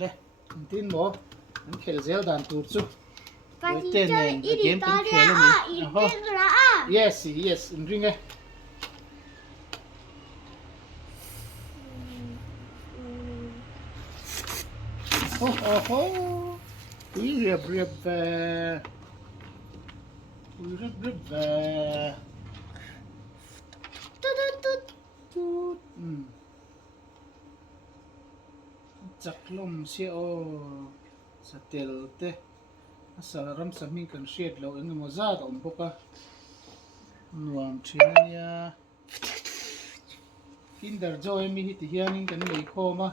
le tin mo an khel zel dan tur chu teacher ini tadi ini lah yes in ring e we ribจักลมเสียโอสเตลเตสารมสมิงกันเสียดเราเองมาซาดอมพกะนุamชินยากินเดอร์จอยมีฮิตเฮียนิงกันเลยโคมา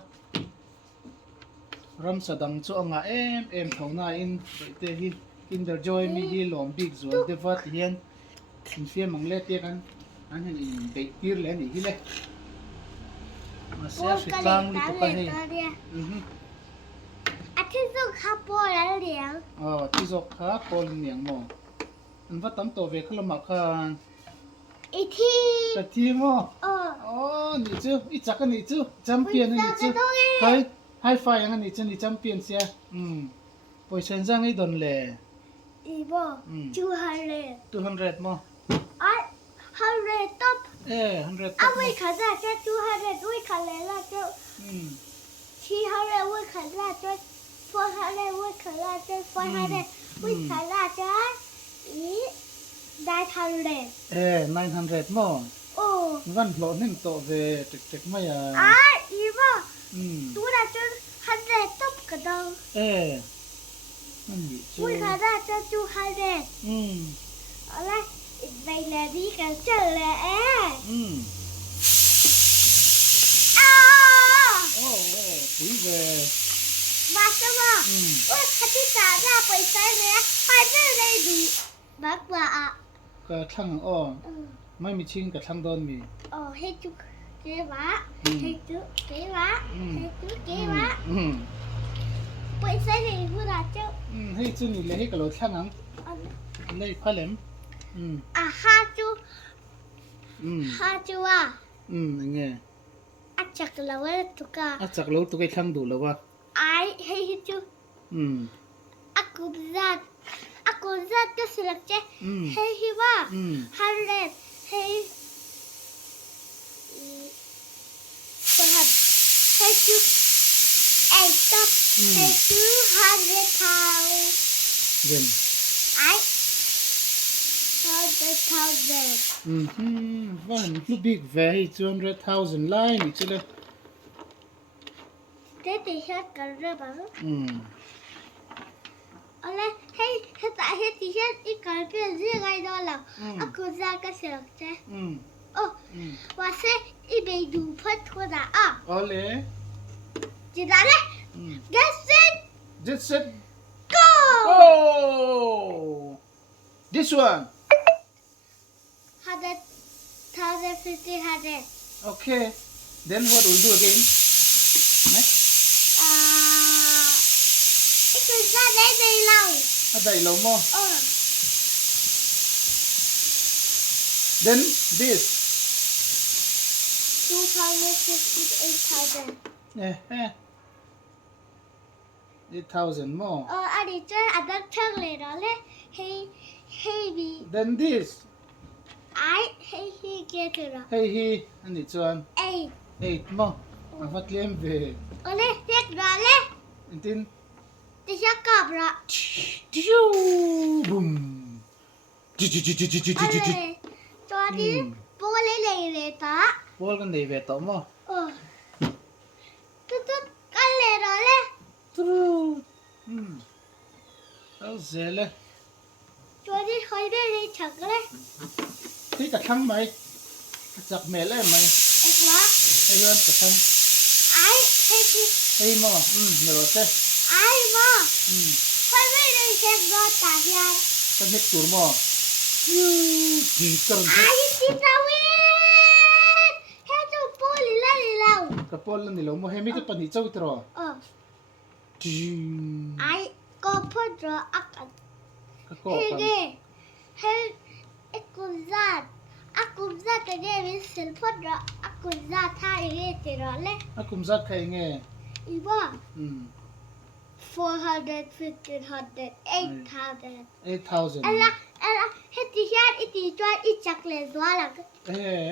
รำสดังจู่งาเอ็มเท่านั้นอินเตฮิกินเดอร์จอยมีฮิลอมบิ๊กส่วนเดฟัดเฮียนอินเฟียมังเล่เตียกันอันนี้อินเบกพีร์เลนี่ฮิเลมาเสียสิตังนี่ก็ไปให้ที่สุดข้าปอแล้วเลี้ยงที่สุดข้าปอเลี้ยงมั้งอันว่าตั้มตัวเวกขลุ่มกันอีที่แต่ที่มั้งนี่จูอีจักกันนี่จูจัมเปียนนี่จูไฮไฟยังนี่จูนี่จัมเปียนเสียปอยเซนซังให้ดนเลยอีบ่200มั้ง100 top 100เอาไว้ขนาดจะ200ไว้ขนาดละจะ300ไว้ขนาดจะ400ไว้ขนาดจะ500ไว้ขนาดจะ900มั้งวันพลอนึงตัวเวเจ็กไม่อีบ่ตัวละจะ100 top ก็ได้นั่นดิไว้ขนาดจะ200อะไรไปเลยดีกันเจอเลยปุ๋ยเวมาใช่ไหมว่าคันที่สามน่าไปใช้เลยไปไม่ได้ดีมากกว่าก็ทั้งไม่มีชิ้นกับทั้งโดนมีให้จุกเก๋วะให้จุกเก๋วะให้จุกเก๋วะไปใช้เลยพูดอะไรเจ้าให้จุนี่เลยให้กับเราทั้งนั้นเลยพะเล็มฮาจูยังไงจักเราว่าตุกะจักเราตุกไอ้ทั้งดูแล้วว่าให้จูอากุบซัดก็สลักเจให้ฮิว่า100ให้ให้จู8 top ให้จู100 pounds เด่นone too big very 200,000 line นี่ใช่เลยเด็กๆกันเรื่องแบบอะไรให้แต่ให้ที่เช่นอีกการเปลี่ยนเรื่องไงดอลล่ะคุณจะก็เสียใจว่าเสียอีไปดูพัดทัวร์นะเลยจีน่าเลย That's it go this one 150 okay then what we'll do again next คุณจะได้เราได้เรามั้งthen this 8,000 มั้งอันนี้จะอันนั้นเท่าเลยนะเลยให้บี then thisให้ฮีเกี่ยวกับอันนี้ส่วน8มั้งวัดเลี้ยงเวเลยเรียกร้านเลยตินที่จะกลับละบุ้มตัวนี้ปูเลยตาปูกันเลยเวทมั้งตุ๊ดกันเลยร้านเลยเอาเสร็จเลยตัวนี้เคยได้เลยฉักเลยที่กระทั่งไหมจับเมล่ไหมวะให้เรื่องกระทั่งให้หม้อเดี๋ยวเต้หม้อเคยไม่ได้เช็ครถตาเฮียต้องเช็คตัวหม้อจีตรงจีตาวินให้เจ้าปูลิลากระป๋องนี่เราไม่ให้ไม่จะปนิเจ้าตรอจีก็พูดรออักให้กุมซาแต่เนี่ยมีสิลพูดรอกุมซาท่าอย่างเงี้ยติรอเลยกุมซาใครเงี้ยอีบ้า 400, 1500, 8,000. 8,000 Ella, heti hian iti tuan i chocolate wala.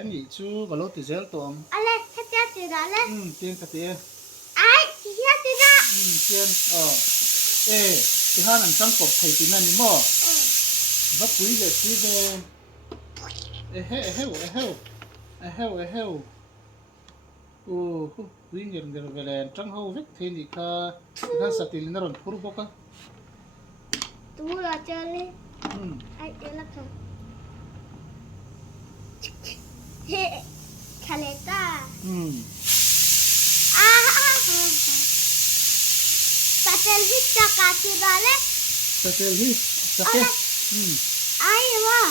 nhị chú có lốt thì dễ tôm Ale, heti ati da le. tiền cái tiền Ai, ti hian ti da. tiền thì hai làm trăm cột thầy thì nên mò vấp quý để quý về heo quý nghiền nghiền về là trắng hậu vết thế thì kha sát tiền nó rồi phuru bốc á Tu la chale. Ai, ella ka. Kaleta. Patel hit chakati dale. Satel hi satel Ai wa.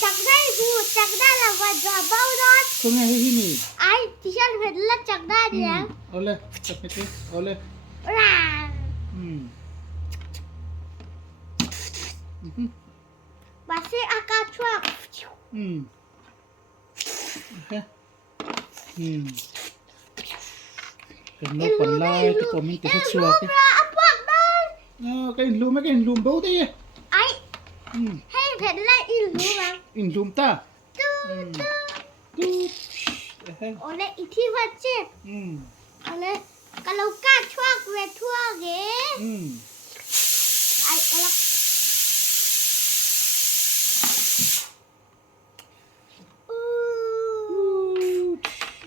Chakdai hu, chakda la wa jabau don. không nghe hi nè Ai, ti hian vet la chakda dia. ole chakete ole Ra. Basi aka chuak. cái nó còn lại cái của mình cái chuột cái Apak don. cái lùm mấy cái lùm bấu đi Ai. Hey, vet la ilu bang. in lùm ta Ole iti wajib. Ole kalau ka chuak we thua ge. Ai kalau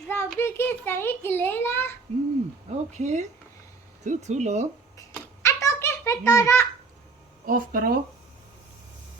Rabi ki sahi kilela. okay thứ thứ lớn Ato ke petara. off karo